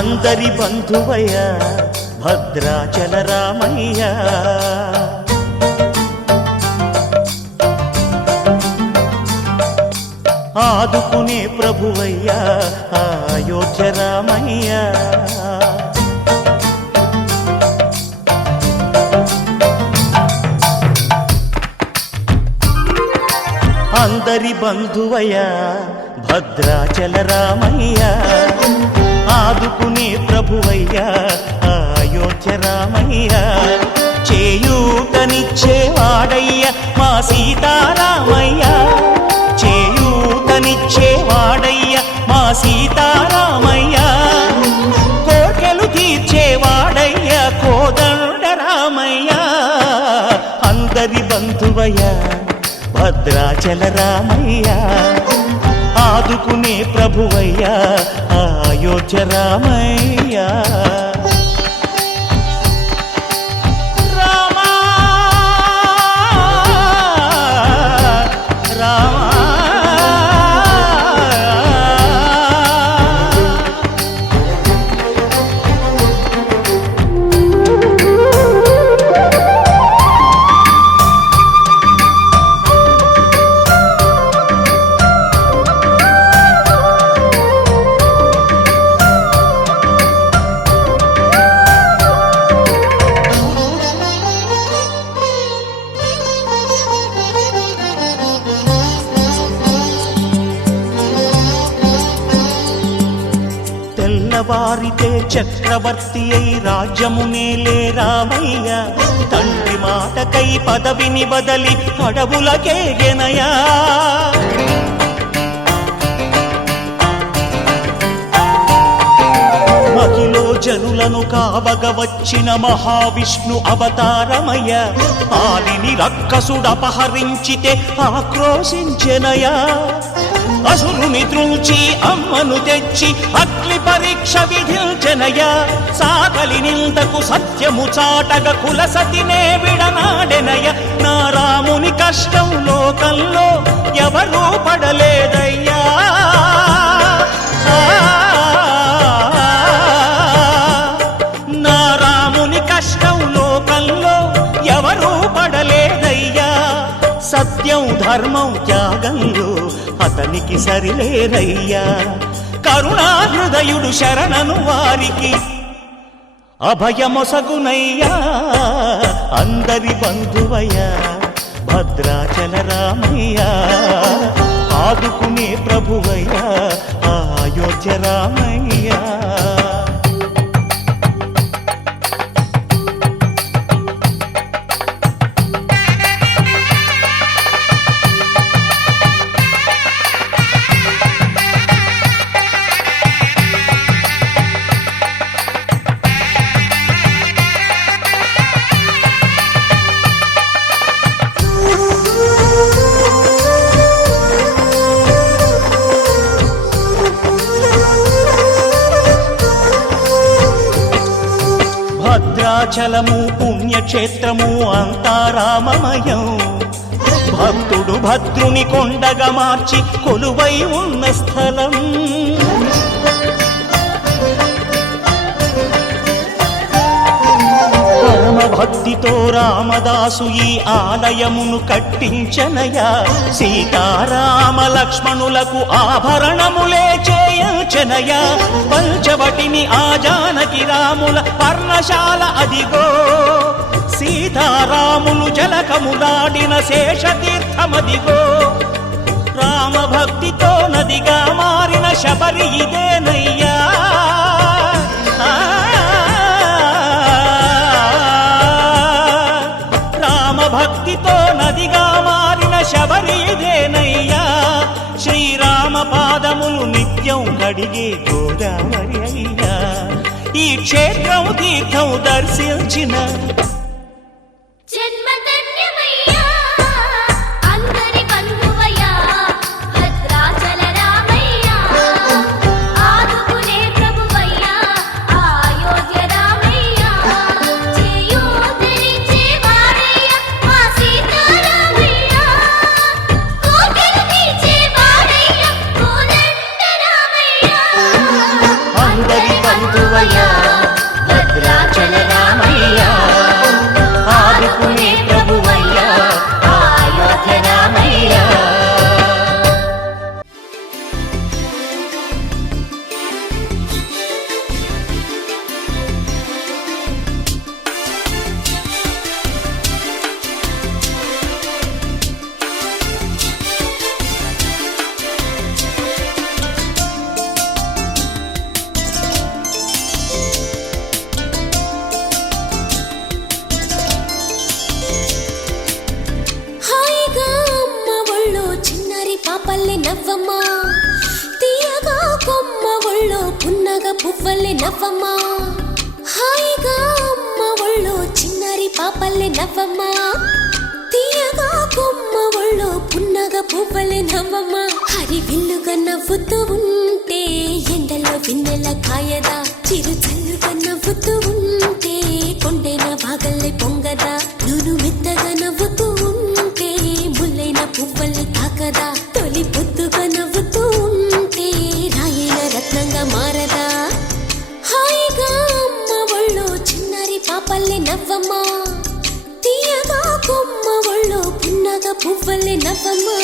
అందరి బంధువయ్య భద్రాచల రామయ్య, ఆదుకునే ప్రభువయ్య అయోధ్య రామయ్య. అందరి బంధువయ్య భద్రాచల రామయ్య, ఆదుకునే ప్రభువయ్య అయోధ్య రామయ్య. చేయూతనిచ్చేవాడయ్య మా సీతారామయ్య, చేయూతనిచ్చేవాడయ్య మా సీతారామయ్య. కోర్కెలు తీర్చేవాడయ్య కోదండ రామయ్య. అందరి బంధువయ్య భద్రాచల రామయ్య, ఆదుకునే ప్రభువయ్య అయోధ్య రామయ్య. తెల్లవారితే చక్రవర్తి అయి రాజ్యమునేలే రామయ్య, తండ్రి మాటకై పదవిని బదలి అడవులకేగెనయా. మహిలో జనులను కావగ వచ్చిన మహావిష్ణు అవతారమయ్య, ఆలిని రక్కసుడపహరించితే ఆక్రోశించెనయా. అసురుని త్రుంచి అమ్మను తెచ్చి అగ్ని పరీక్ష విధించెనయ. సాగలి నిందకు సత్యము చాటగ కులసతినే విడనాడెనయ. నా రాముని కష్టం లోకంలో ఎవరూ పడలేదయ్యా. నా రాముని కష్టం లోకంలో ఎవరూ పడలేదయ్యా. సత్యం ధర్మం త్యాగంలో అతనికి సరిలేరయ్యా. కరుణాహృదయుడు శరణను వారికి అభయమొసగునయ్యా. అందరి బంధువయ్య భద్రాచల రామయ్య, ఆదుకునే ప్రభువయ్య అయోధ్య రామయ్య. భద్రాచలము పుణ్యక్షేత్రము అంతా రామమయం, భక్తుడు భద్రుని కొండగా మార్చి కొలువై ఉన్న స్థలం. పరమ భక్తితో రామదాసు ఈ ఆలయమును కట్టించనయా. సీతారామ లక్ష్మణులకు ఆభరణములే చేయించనయా. పంచవటిని ఆ జానకి రాముల పర్ణశాల అదిగో. సీతారాములు జలకములాడిన శేషతీర్థమదిగో. రామభక్తితో నదిగా మారిన శబరి ఇదేనయ్యా. రామభక్తితో నదిగా మారిన శబరి ఇదేనయ్యా. శ్రీరామ పాదములు నిత్యం కడిగే గోదావరి అయ్యా. ఈ క్షేత్రం తీర్థం దర్శించిన భద్రాచల రామయ్య, ఆదుకునే ప్రభువయ్య, అయోధ్య రామయ్య. పాపల్లె నవ్వమ్మా, తీయగా కొమ్మ ఒళ్ళో పున్నగ పువ్వల్లె నవ్వమ్మా. హాయిగా అమ్మ ఒళ్ళో చిన్నారి పాపల్లె నవ్వమ్మా, తీయగా కొమ్మ ఒళ్ళో పున్నగ పువ్వల్లె నవ్వమ్మా. హరి విల్లుగా నవ్వుతూ ఉంటే ఎండలో విన్నెల కాయదా. చిరు చల్లుగా నవ్వుతూ ఉంటే కొండైన బాగల్లె పొంగదా. నూను మెత్తగా నవ్వుతూ ఉంటే ముల్లైన పువ్వల్లె తాకదా. తొలి పొద్దుగా నవ్వుతూ ఉంటే రాయైన రత్నంగా మారదా. హాయిగా అమ్మ ఒళ్ళో చిన్నారి పాపల్లె నవ్వమ్మా, తీయగా కొమ్మ ఒళ్ళో పున్నగ పువ్వల్లె నవ్వమ్మా.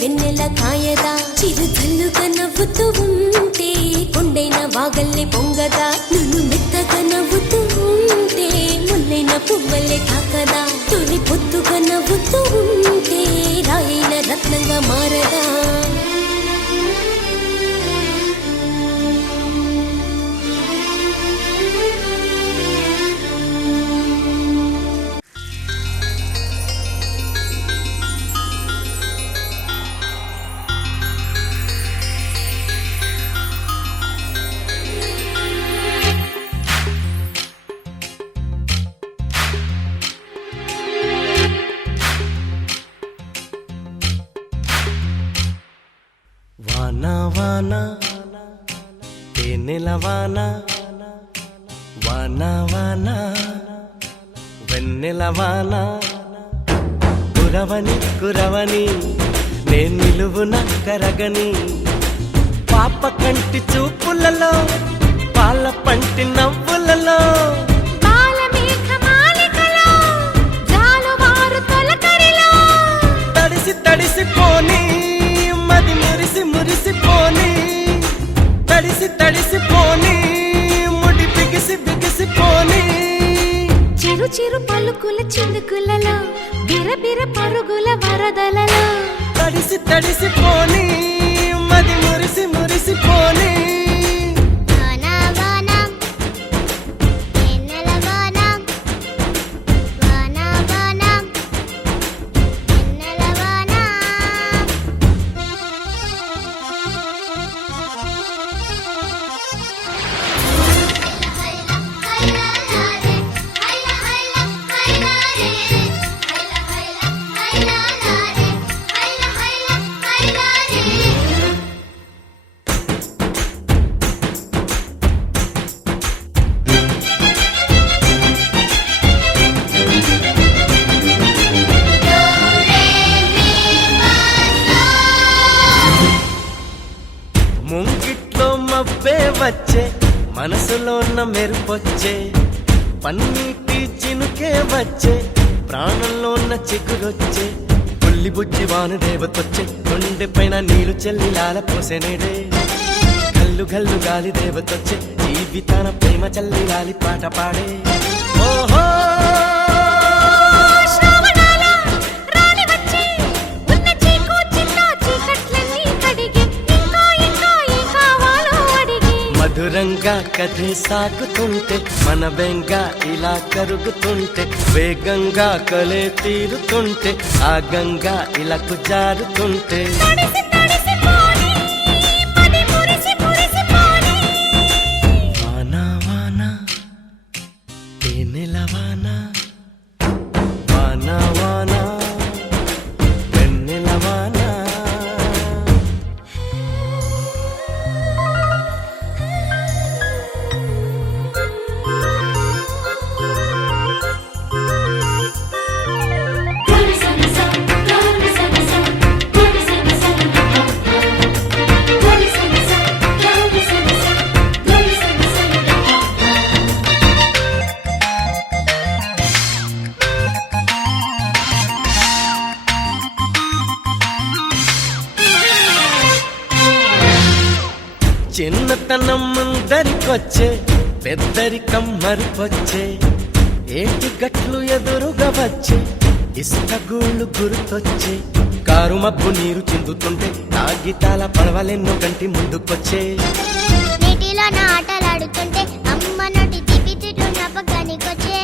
వెన్నెల కాయదా చిరు జల్లుగా నవ్వుతూ ఉంటే కొండైన వాగల్లే పొంగదా నన్ను మెత్తగా నవ్వుతూ ఉంటే ముల్లైన పువ్వల్లే తాకదా తొలి పొద్దుగా నవ్వుతూ ఉంటే రాయైన రత్నంగా మారదా వానా వానా తేనెల వానా వానా వానా వెన్నెల వానా కురవని కురవని నేను నిలువున కరగని పాప కంటి చూపులలో పాల పంటి నవ్వులలో తడిసి తడిసిపోని మది మురిసి మురిసిపోని తడిసి తడిసిపోని ముడి బిగిసి బిగిసిపోని చిరు చిరు పలుకుల చినుకులలో బిరబిర పరుగుల వరదలలో తడిసి తడిసిపోని మది మురిసి మురిసిపోని ముంగిట్లో మబ్బే వచ్చే మనసులో ఉన్న మెరుపొచ్చే పన్నీటి చినుకే వచ్చే ప్రాణంలో ఉన్న చిగురొచ్చే పుల్లి బుజ్జి వాన దేవతొచ్చే కొండె పైన నీళ్లు చెల్లి లాల పోసెనేడే గల్లు గల్లు గాలి దేవతొచ్చే జీవితాన ప్రేమ చల్లి లాలి పాట పాడే ఓహో మధురంగా కథే సాగుతుంటే మన బెంగ ఇలా కరుగుతుంటే వేగంగా కలే తీరుతుంటే ఆ గంగా ఇలాకు జారుతుంటే వానా వానా తేనెల వానా వానా వానా వెన్నెల వానా చిన్నతనం ముందరికొచ్చే పెద్దరికం మరిపొచ్చే ఏటి గట్లు ఎదురుగా వచ్చే ఇసుక గూళ్ళు గుర్తొచ్చే కారు మబ్బు నీరు చిందుతుంటే నా గీతాల పడవలెన్నో కంటి ముందుకొచ్చే నీటిలో నా ఆటలాడుతుంటే అమ్మ నోటి తిప్పి తిట్టు నపకానికొచ్చే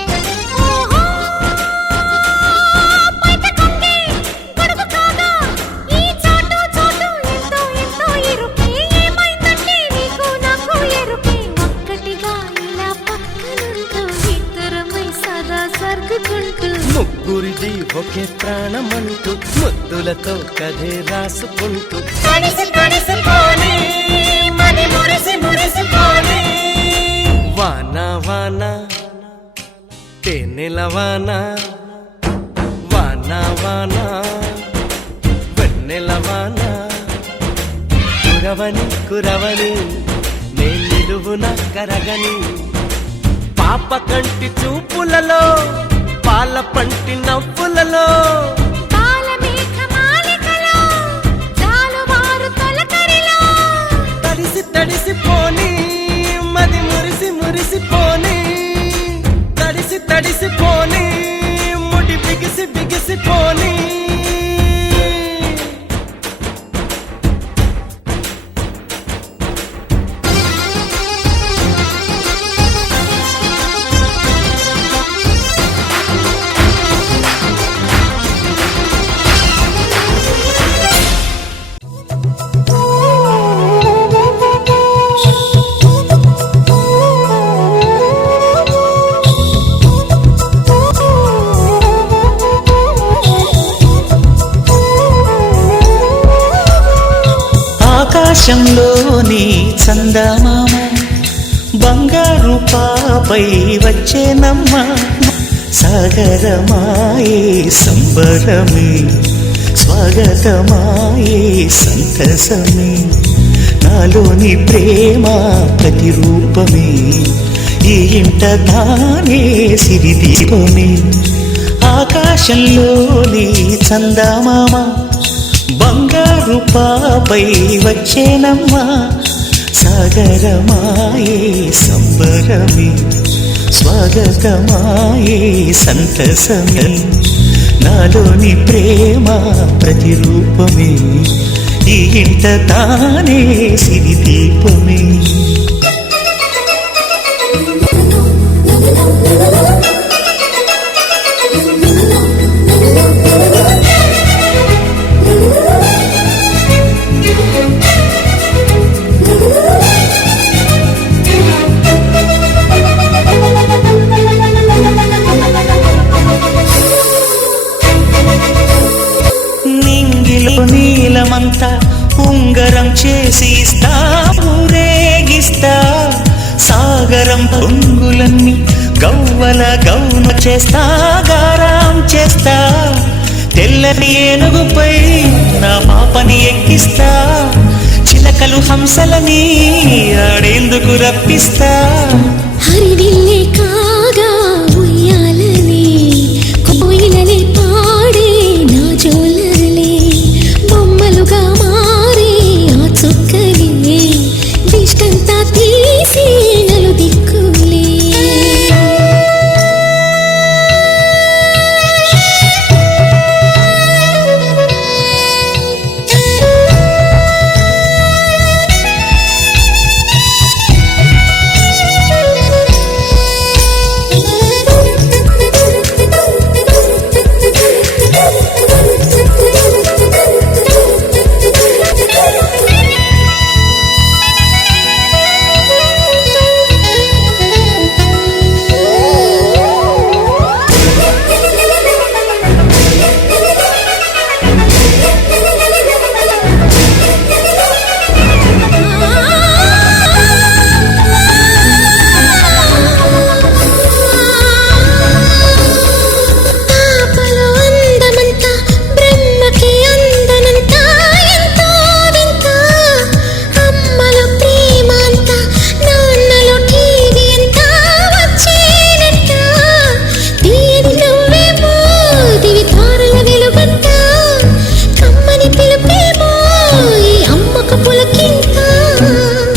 ముగ్గురిది ఒకే ప్రాణమంటూ ముద్దులతో కథే రాసుకుంటూ వానా వానా తేనెల వానా వానా వానా వెన్నెల వానా కురవని కురవని నే నిలువున కరగని పాప కంటి చూపులలో పాల పంటి నవ్వులలో ఆకాశంలోని చందమామ బంగారు పాపై వచ్చేనమ్మ సాగరమాయే సంబరమే స్వాగతమాయే సంతసమే నాలోని ప్రేమ ప్రతిరూపమే ఈ ఇంట తానే సిరిదీపమే ఆకాశంలోని చందమామ బంగారు పాపై వచ్చేనమ్మా సాగరమాయే సంబరమే స్వాగతమాయే సంతసమే నాలోని ప్రేమ ప్రతిరూపమే ఈ ఇంట తానే సిరిదీపమే నీలమంతా ఉంగరం చేసి ఇస్తా ఊరేగిస్తా సాగరం పొంగులన్నీ గవ్వల గౌన చేస్తా గారాం చేస్తా తెల్లని ఏనుగుపై నా పాపని ఎక్కిస్తా చిలకలు హంసలని ఆడేందుకు రప్పిస్తా హరివిల్లే కాగా ఉయ్యాలనే కోయిలనే పాడే నా జోలలే బొమ్మలుగా మారే ఆ చుక్కలే దిష్టంతా తీసి నలు దిక్కులే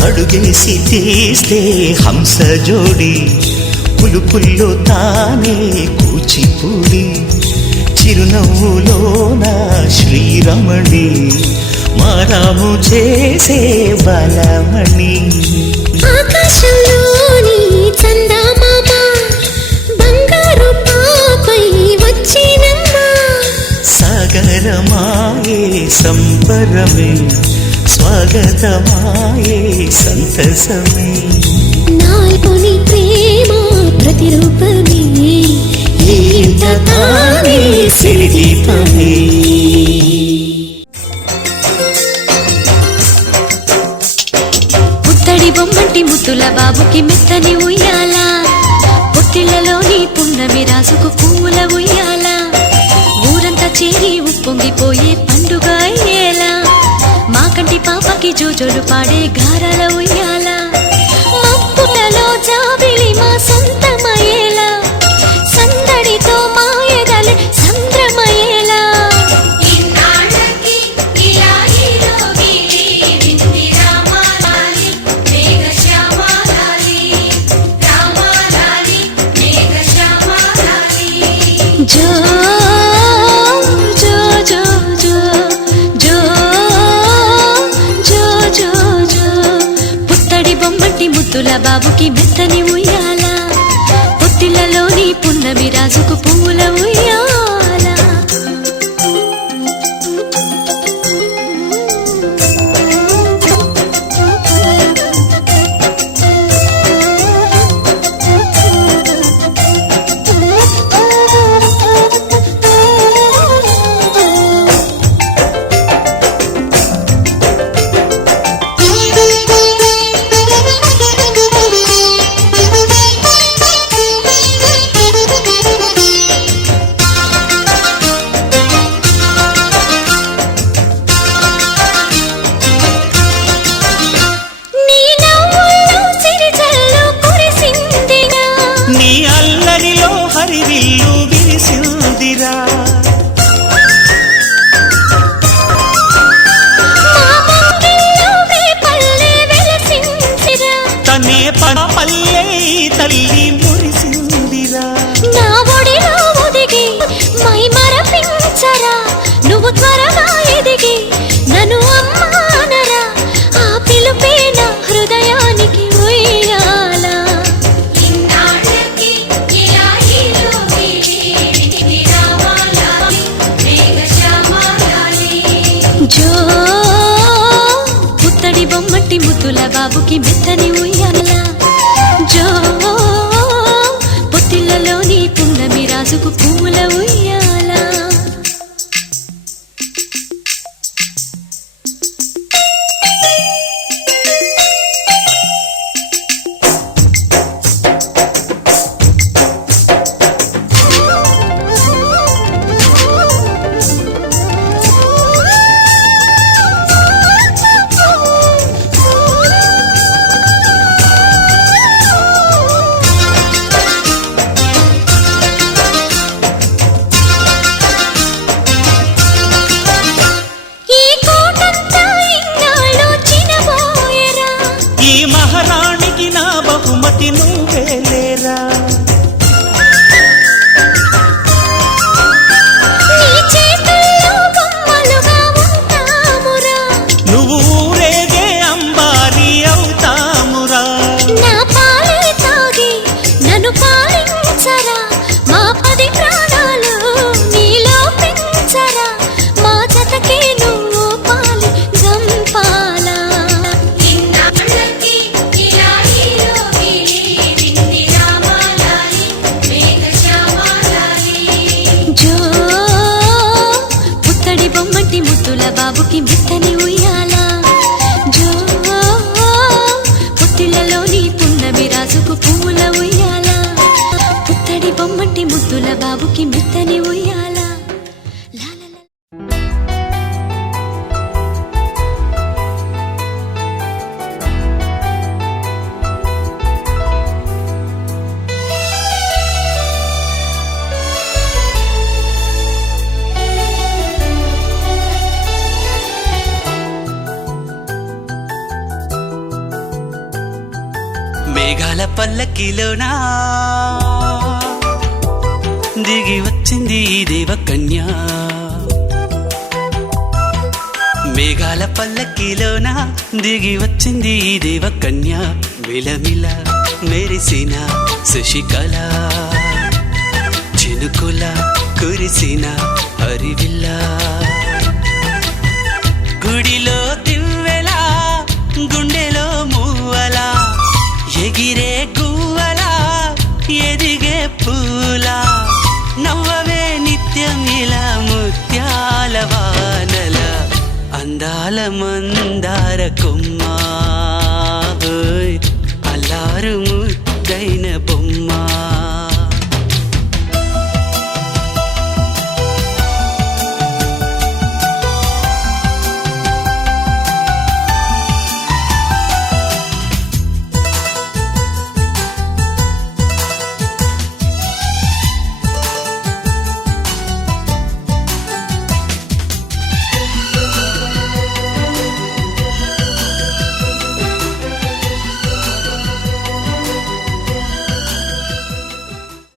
అడుగేసి తీస్తే హంస జోడి పులుపుల్లో తానే కూచిపూడి చిరునవ్వులోన శ్రీరమణి మారాము చేసే బలమణి ఆకాశంలోని చందమామ బంగారు పాపై వచ్చినమ్మా సాగరమాయే సంబరమే స్వాగతమాయే సంతసమే నాలోని ప్రేమ ప్రతిరూపమే ఈ ఇంట తానే సిరిదీపమే పుత్తడి బొమ్మంటి ముద్దుల బాబుకి మెత్తని ఉయ్యాల పొత్తిళ్లలోని పున్నమి రాసుకు పువ్వుల ఉయ్యాల ఊరంతా చేరి ఉప్పొంగిపోయే పండుగ అయ్యేలా మా కంటి పాపకి జోజోలు పాడే గారాల ఉయ్యాల మబ్బులలో జాబిలి మా సొంతమయ్యేలా సందడితో మా ఎదలే సంద్రమయ్యేలా జో జో జో జో జో జో జో జో పుత్తడి బొమ్మటి ముద్దుల బాబుకి మెత్తని ఉయ్యాల పొత్తిళ్లలోని పున్నమి రాజుకు పువ్వుల ఉయ్యాల ముద్దుల బాబుకి మెత్తని ఉయ్యాల జో పొత్తిళ్ళలోని పున్నమి రాజుకు పువ్వుల ఉయ్యాల ఈ మహారాణికి నా బహుమతి నువ్వేలేరా నువ్వు ఊరేగే అంబారి అవుతామురా నన్ను పాలించరా మా 10 ప్రాణాలు నీలో పెంచరా మా జతకే నువ్వు పాలి జంపాలా జో పుత్తడి బొమ్మటి ముద్దుల బాబుకి మెత్తని ఉయ్యాల జో పుత్తిళ్ళలోని పున్నమి రాజుకు పువ్వుల ఉయ్యాల పుత్తడి బొమ్మటి ముద్దుల బాబుకి మెత్తని ఉయ్యాల లాలలా. మేఘాల పల్లకిలోనా దిగి వచ్చింది ఈ దేవకన్య మేఘాల పల్లకిలోనా దిగి వచ్చింది ఈ దేవకన్య మిలమిల మెరిసిన శశికళ చినుకుల కురిసిన హరివిల్ల గుడిలో దివ్వెలా గుండెలో మూవలా ఎగిరే గువ్వలా ఎదిగే పూలా నవ్వవే నిత్యం ఇలా ముత్యాల వానల అందాల మందార కొమ్మా అల్లారు ముద్దైన బొమ్మ